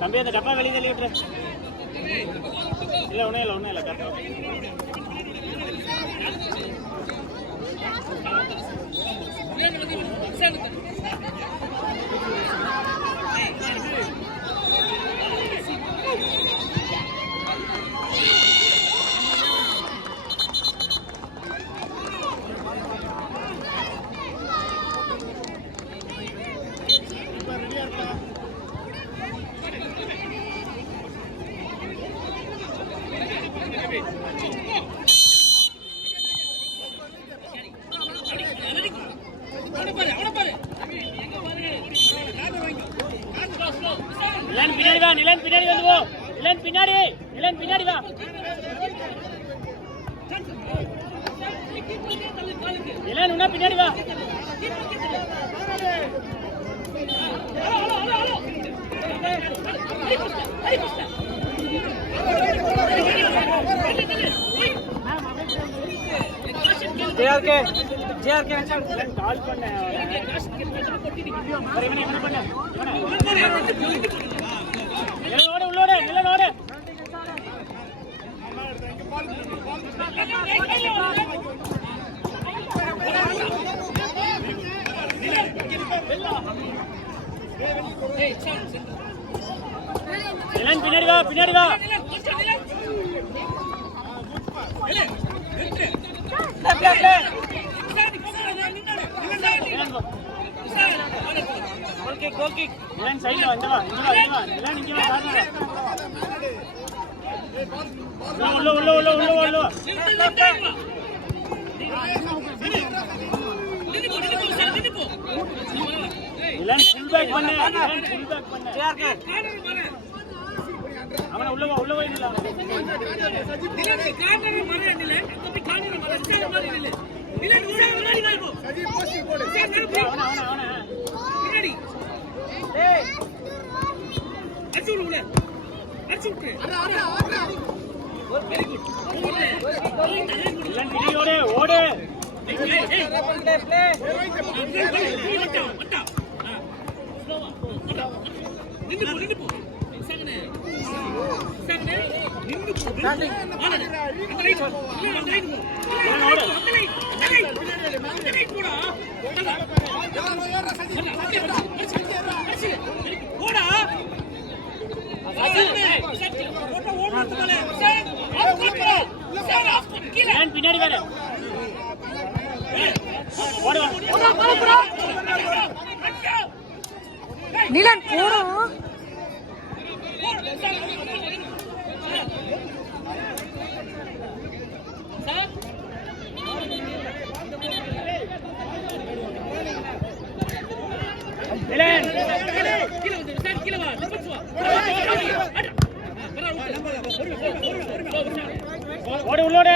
தம்பி அந்த டப்பா வெளியே தள்ளி விட்டுரு. இல்லை ஒன்றும் இல்லை கரெக்டாக. நிலன் பின்னாடி வந்து போ. நிலன் பின்னாடி வா. நிலன் உன்ன பின்னாடி வா. ஜேஆர்கே கால் பண்ண உள்ளோட நிலனோட நிலன் பின்னாடி வா. நிலன் சைடுல வா. நிலன் இங்க வா. உள்ள நிலன் ஃபுல் பேக் பண்ணு. அவன உள்ள வா இல்ல. ஓடு பின்னாடி வேற நிலன் போறோம். ஓடு உள்ளோடு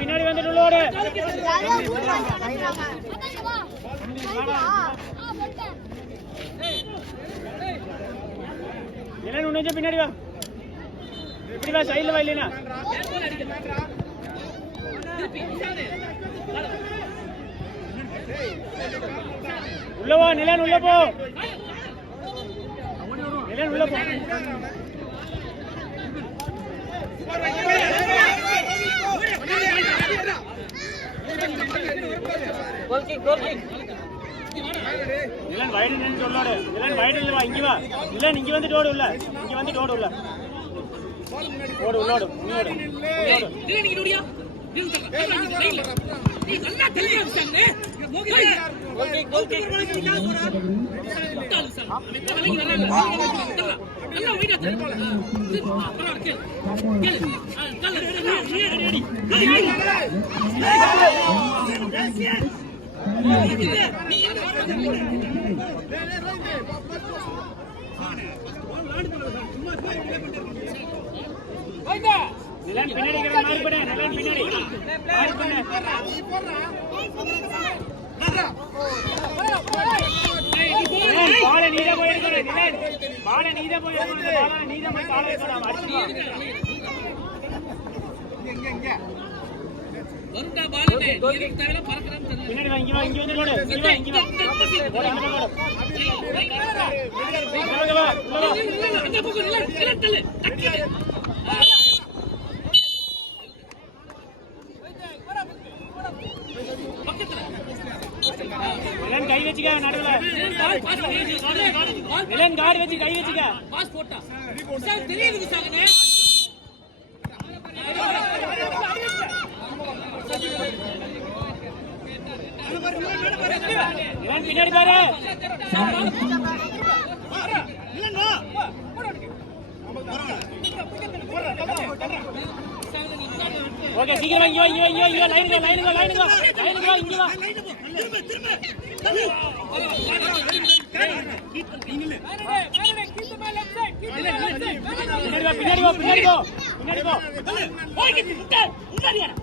பின்னாடி வந்துட்டு உள்ளோடு நிலன் உன்னை பின்னாடி வா. இப்படி வா, சைடுல வா. இல்லைனா உள்ள வா. நிலன் உள்ள போ. நிலன் உள்ள போ. நிலன் வைடு நின்று சொல்லோடு. நிலன் வைடு இல்ல வா. இங்க வா. நிலன் இங்க வந்து ஓடு. உள்ள இங்க வந்து ஓடு. உள்ள ஓடு. உள்ளோடு உள்ளோடு நிலன் பின்னாடி மார்க் பண்ணு. நிலன் பின்னாடி மார்க் பண்ணு. பால நீதா போய் எடுக்கணும். நிலன் பால நீதா போய் எடுக்கணும். பால நீதா போய் பால எடுக்கணும். அடிச்சு பின்னாடி வா, இங்க வா, இங்க வந்து ஓடு, இங்க வா, இங்க வா. ஓடு, அந்த பக்கம் ஓடு. உள்ள வா, உள்ள வா. வில்லன் கை வச்சுக்க நடுவுல. வில்லன் கார்டு வச்சு கை வச்சுக்க. வில்லன் பின்னாடி பாரு. ஓகே, சீக்கிரம் இங்க வா, இங்க வா, இங்க வா, இங்க வா. லைனுங்க, லைனுங்க, லைனுங்க. லைனுங்க, இங்க வா. பின்னாடி வா, பின்னாடி வா, பின்னாடி போ. பின்னாடி போ. ஓகே, ஓகே, பின்னாடி இருங்க.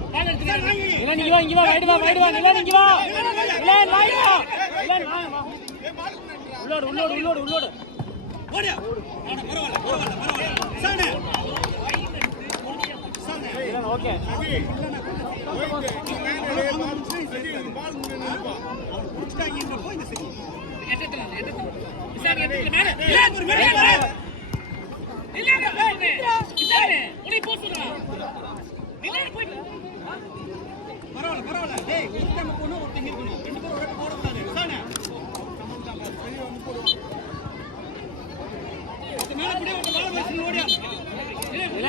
இங்க வா, இங்க வா, ரைட் வா, ரைட் வா. நிலன் இங்க வா. நிலன் ரைட் வா. நிலன் வா, வா. உள்ளோடு, உள்ளோடு, உள்ளோடு, உள்ளோடு. ஓடியா. சானே. நிலன் ஓகே.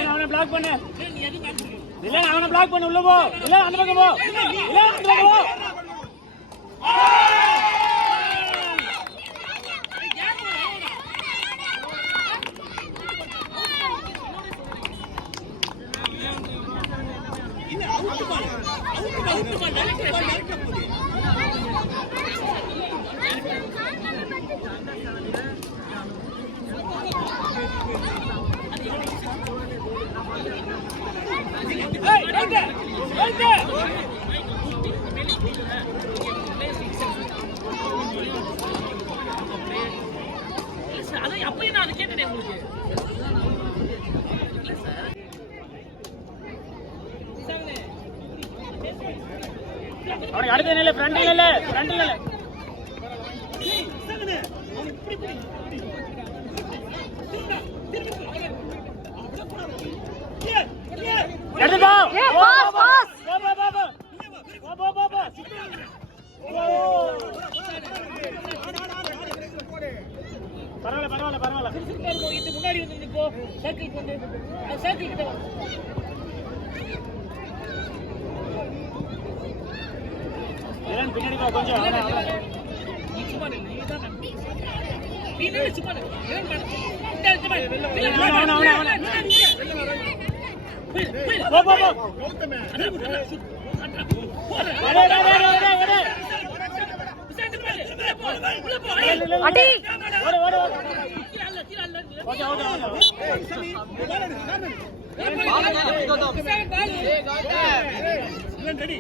அவனை பிளாக் பண்ணு. இல்ல அவனை பிளாக் பண்ணு. உள்ள போ. இல்ல அந்த பக்கம் போ. இல்ல அந்த பக்கம் போ. அவனுக்கு அடுத்த நிலை ஃப்ரண்ட் இல்ல, ஃப்ரண்ட் இல்ல. எடுத்து போ. Boss boss. போ போ போ. பரவாயில்ல, பரவாயில்ல, பரவாயில்ல. முன்னாடி வந்து நிக்கோ. சர்க்கிள் வந்து சர்க்கிள் கிட்ட வா. வில்லன் பின்னாடி போ கொஞ்சம். போ போ போ. அடி. ஓடு ஓடு ஓடு. Okay okay okay. Villain ready.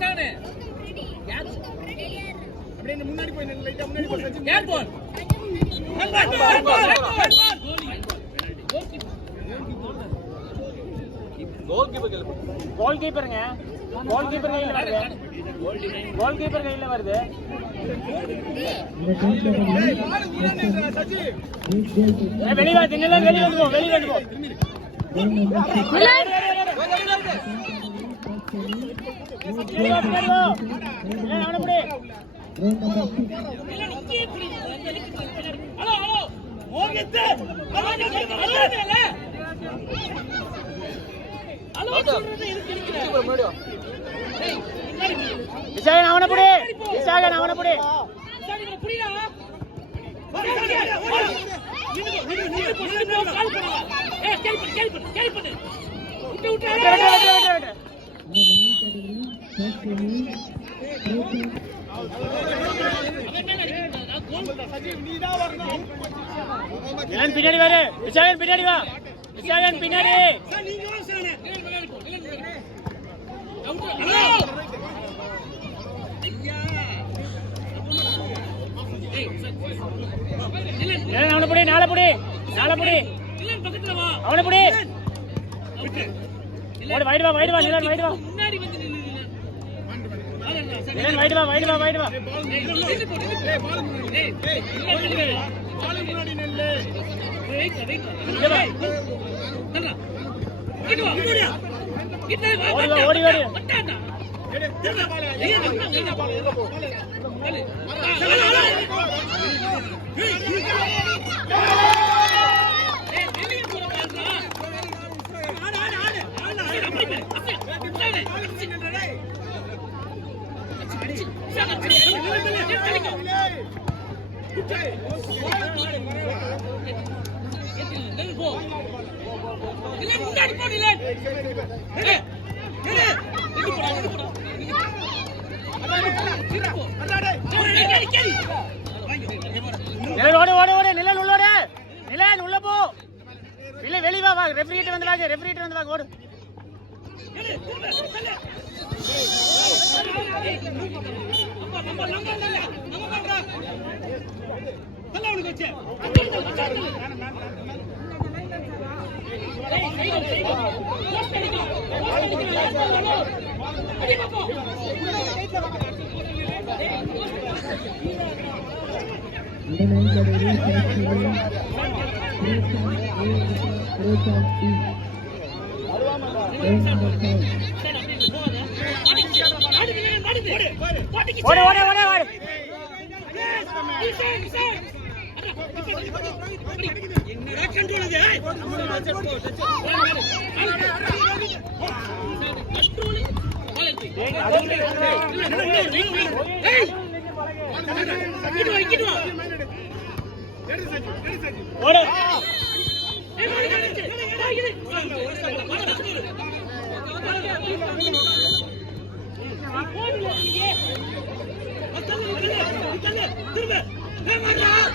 Sanae. யார் அப்படியே முன்னாடி போய் லைட்டா முன்னாடி போய் சச்சி. யார் போல்? கோல் கீப்பருங்க. கோல் கீப்பர் கையில வருது. கோல் கீப்பர் கையில வருது. வெளிய வா, தின்னல வெளிய வந்து போ, வெளிய வந்து போ. அவன புடி. Hello hello Mohit. விசாகன் அவனை புடி. விசாகன் அவனை புடி. பின்னாடி வரு. விசாகன் பின்னாடி வா. விசாகன் பின்னாடி. அவனை புடி நாளை புடி அவனை புடி ஓடு வைடு வா நிலன் வைடு வா நிலன் வைடு வா ஓடி ஓடு நிலன் உள்ளோடு நிலன் உள்ள போ இல்ல வெளிய வா ரெஃப்ரிஜரேட்டர் வந்து வாங்க ஓடு ஓடு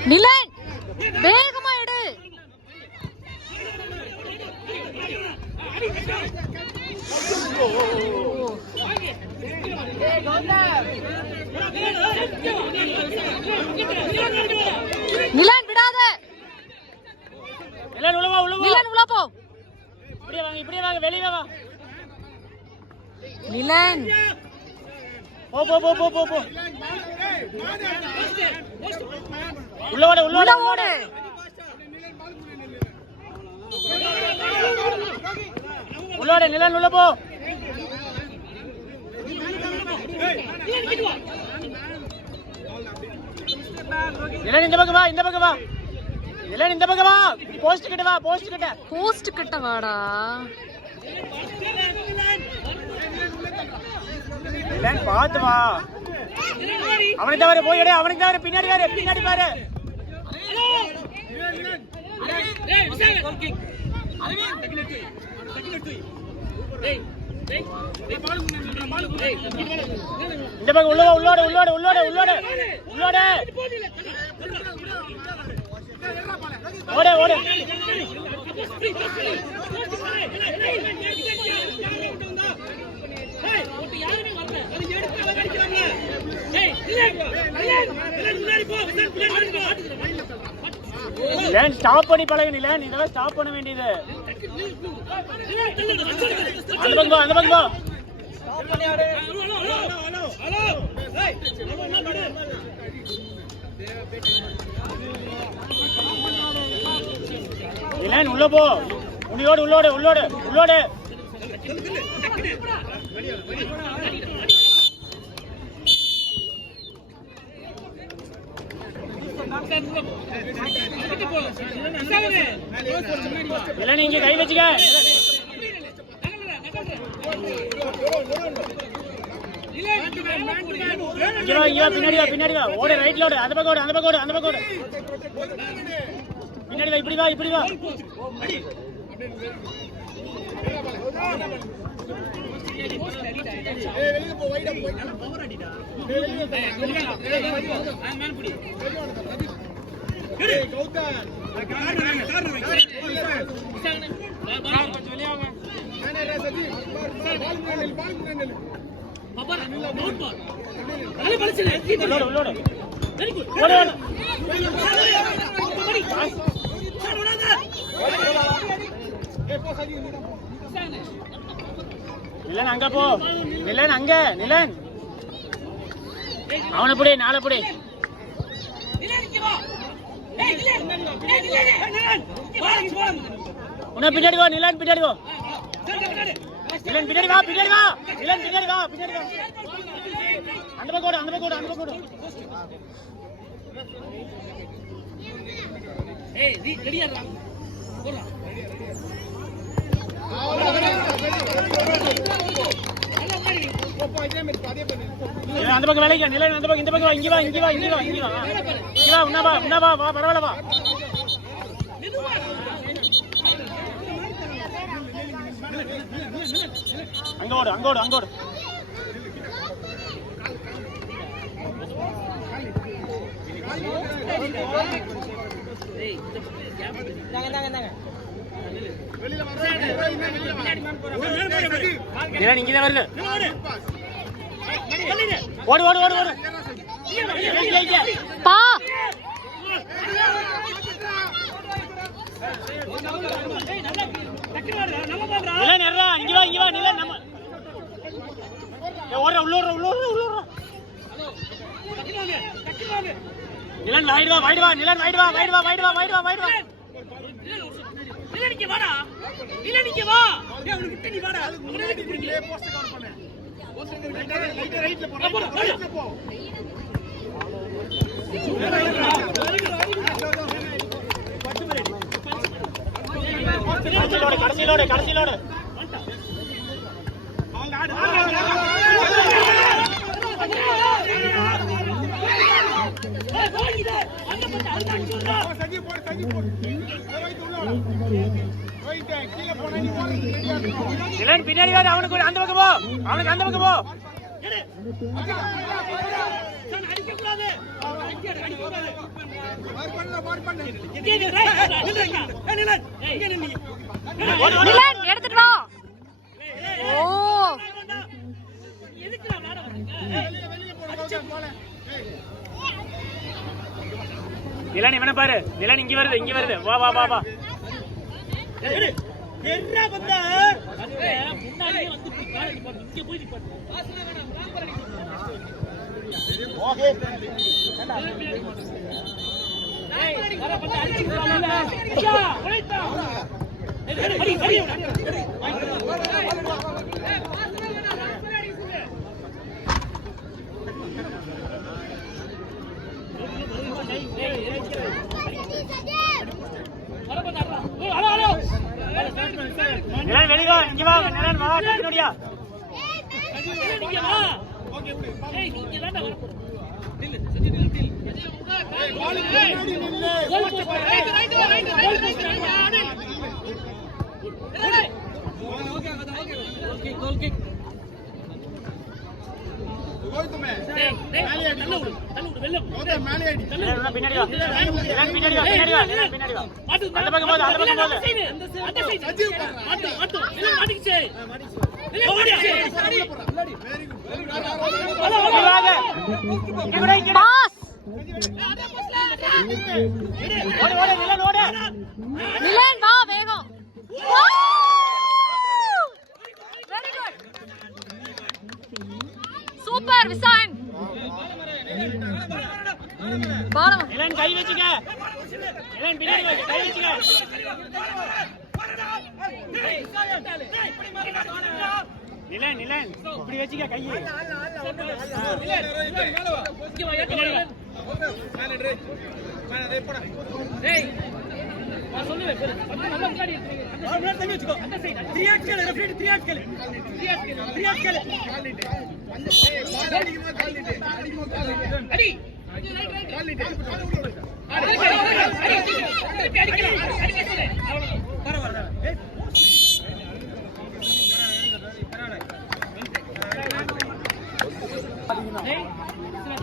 நிலன் வேகமா எடு. நிலன் விடாத. நிலன் உள்ள போ. இப்படியே வாங்க வெளியே வா. நிலன் போ உள்ள ஓடு உள்ளோட நிலன் உள்ள போ. நிலன் இந்த பக்கம் வா நிலன் இந்த பக்கம் வா. போஸ்ட் கிட்ட வாடா. நிலன் பாத்து வா. அவனுக்கு தவிர போய் எடு. அவனுக்கு தவிர பின்னாடி பாரு. இந்த பக்கம் உள்ளோட ஓடு. நிலன் ஸ்டாப் பண்ணி பழகு. நிலன் இதெல்லாம் ஸ்டாப் பண்ண வேண்டியது. அந்த பக்கம் போ. நிலன் உள்ள போ. உள்ளோடு இல்ல நீங்க கை வச்சுக்க. பின்னாடி வா. ஓடு ரைட்ல ஓடு. அந்த பக்கம் ஓடு. பின்னாடி வா. இப்படி வா. ஓடு ஓடு நிலன் அங்க போ நிலன் அங்க நிலன் அவனை புடி நாளை புடி உன்னை பின்னாடி வா நிலன் பின்னாடி வா நிலன் பின்னாடி வா பின்னாடி வா நிலன் பின்னாடி வா பின்னாடி வா அந்த பக்கம் ஓடு அந்த பக்கம் ஓடு அந்த பக்கம் ஓடு ஏய் ரெடியா இருடா போடா அந்த பக்கம் வேலைக்கு நிலன் அந்த பக்கம் இந்த பக்கம் வா இங்க வா இங்க வா இங்க வா இங்க வா இங்க வா உன்ன வா வா பரவாயில்ல வா அங்க ஓடு அங்க ஓடு அங்க ஓடு இங்கதான் வருது ஓடு ஓடு ஓடு ஓடு பா நிலன் எறா இங்க வா நிலன் நம்ம ஓடுற உள்ளூர் நிலன் வாயிடு வா நிலன் வாயிடு வா நிலனிக்கு வாடா நிலனிக்கு வா ஏய் அவனை விட்டு நீ வாடா அவனை விட்டு புடிங்க போஸ்ட் கவர் பண்ணு போஸ்ட் ரைட்ல போ ரைட்ல போ கடைசிலோடு நிலன் பின்னாடி வா அவனுக்கு அந்த பக்கம் போ அவனுக்கு அந்த பக்கம் போ அடிக்க கூடாது நிலன் எடுத்துட்டு வா ஓ நிலன் இவனை பாரு நிலன் இங்க வருது வா வா வா வா என்ன பத்தா முன்னாடியே வந்து இங்க போய் நிப்பாட்டு ஓகே ஏய் வர பத்தா அடிச்சு போறானே யா போய்டா அடி நிலன் வெளியே இங்க வா நிலன் வா பின்னாடியா இங்க வா ஓகே ஏய் நீங்க தான வர போறீங்க நில்லு சஜி நில்லு ஏய் பால் பின்னாடி நில்லு ரைட் ஓகே கோல் கிக் கோல்துமே டேய் மேலே அடி தள்ள விடு வெல்ல ஓகே மேலே அடி நிலன் பின்னாடி வா நிலன் பின்னாடி வா அந்த பக்கம் போடு அந்த சைடு சஜி மாட்டு நிலன் மாட்டிச்சே பாஸ் நிலன் வா வேகம் வெரி குட் சூப்பர் விசான் பாலம் நிலன் கை வச்சுக்க நிலன் பின்னாடி வா கை வச்சுக்க நிலன் இப்படி வச்சுக்க கையை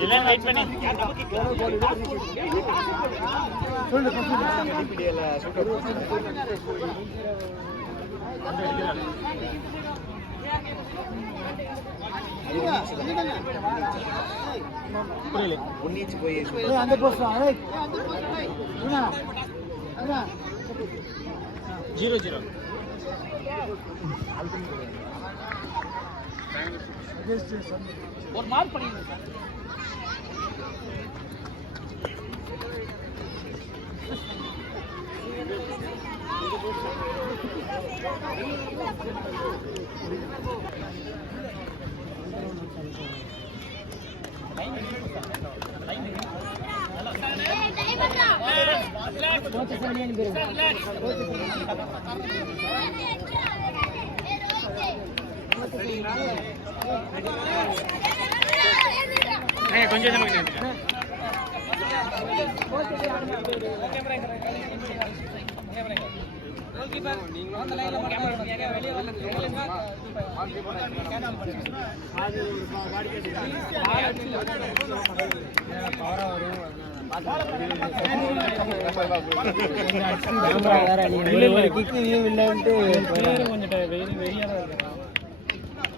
நிலன் வெயிட் பண்ணி புரியல ஒன்னிச்சு போய் அந்த போஸ்ட் 0-0 ஒரு மார்க் பண்ணிடுங்க சார். கொஞ்சம்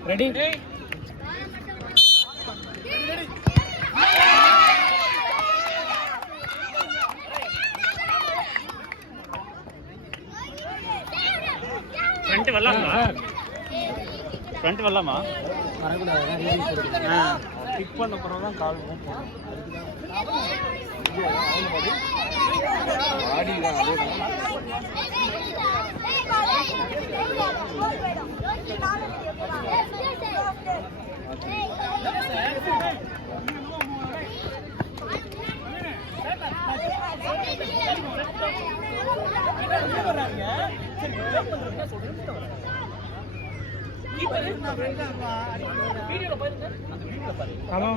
ரெடி ஃப்ரண்ட் வரலாமா ஃப்ரண்ட் வரலாமா வரக்கூடாது பிக் பண்ண பிறகு தான் கால் போகும்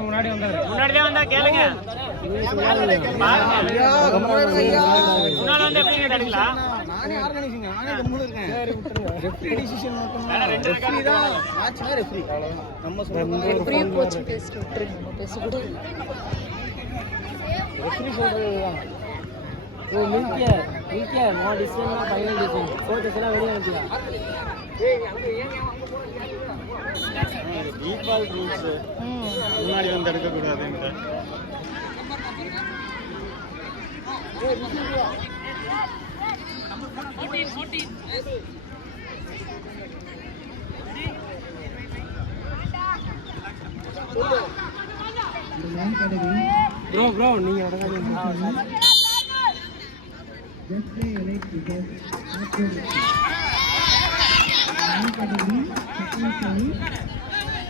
முன்னாடி வந்தா கேளுங்க முன்னாடி வந்து எப்படி தடுக்கலாம் நானே ஆர்கனைசிங் நானே கம்முனு இருக்கேன் ரெஃப்ரி டிசிஷன் மட்டும் ரெண்டு ரெஃப்ரி தான் மேட்ச்னா ரெஃப்ரி அவ்வளவுதான் நம்ம சொல்றது ரெஃப்ரி கோச் பேசிட்டு விட்டுருங்க பேசிட்டு ரெஃப்ரி சொல்றதுதான் ஓ மில்கியா no decision final decision coaches எல்லாம் வெளிய வந்துயா ஏய் அங்க ஏன் டீபால் ரூல்ஸ் முன்னாடி வந்து எடுக்க கூடாதுங்க ப்ரோ நீங்க நடக்காதீங்க just play like because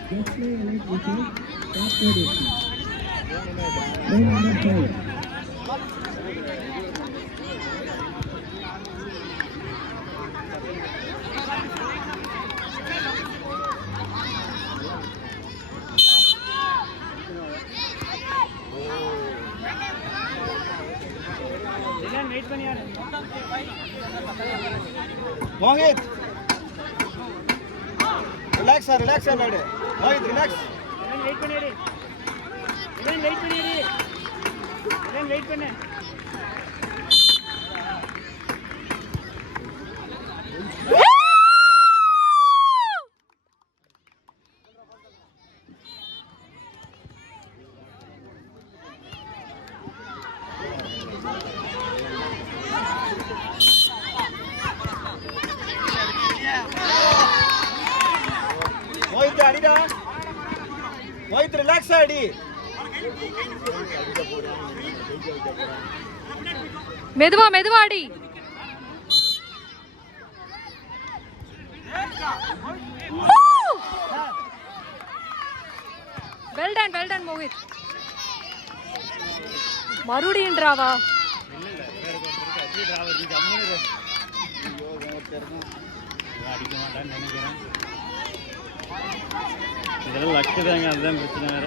just play like because that's what it is. Wait பண்ணியாரு மோஹித் ரிலாக்ஸ் விளையாடு மோஹித் ரிலாக்ஸ் வெயிட் பண்ணியாரு வெயிட் பண்ணு அடிடா மோஹித் ரிலாக்ஸ் அடி மெதுவா அடி வெல் டன் மோஹித் மறுபடியும்ன்றாவா அடிக்க மாட்டான்னு நினைக்கிறேன் இதெல்லாம் லக்கு தாங்க அதுதான் பிரச்சனை வேற